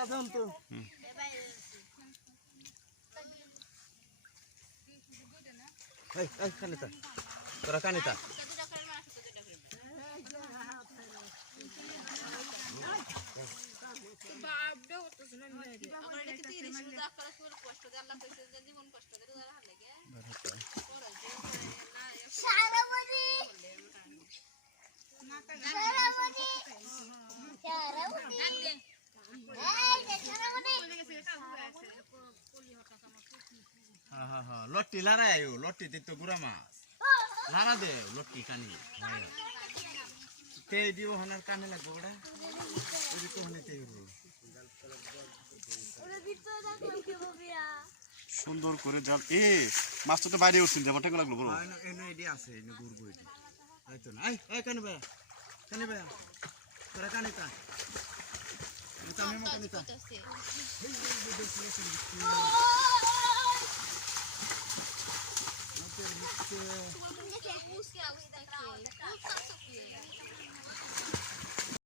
রাস্তা দেন তো এই এই কানিতা তোরা কানিতা লট্টি লারাই আয়ো লট্টি তো গুড়া মাছ লারা দে লট্টি কানি তে দিও হনার কানে লাগবে ওটা ওই তো হনে তে সুন্দর করে জাল এ মাছটা তো বাইরে উঠছিল যে বটে লাগলো বড় এনে এডি আছে এনে গুড় এডি তাই তো না এই এই কানে ভাই তোরা কানিতা এটা মেমো কানিতা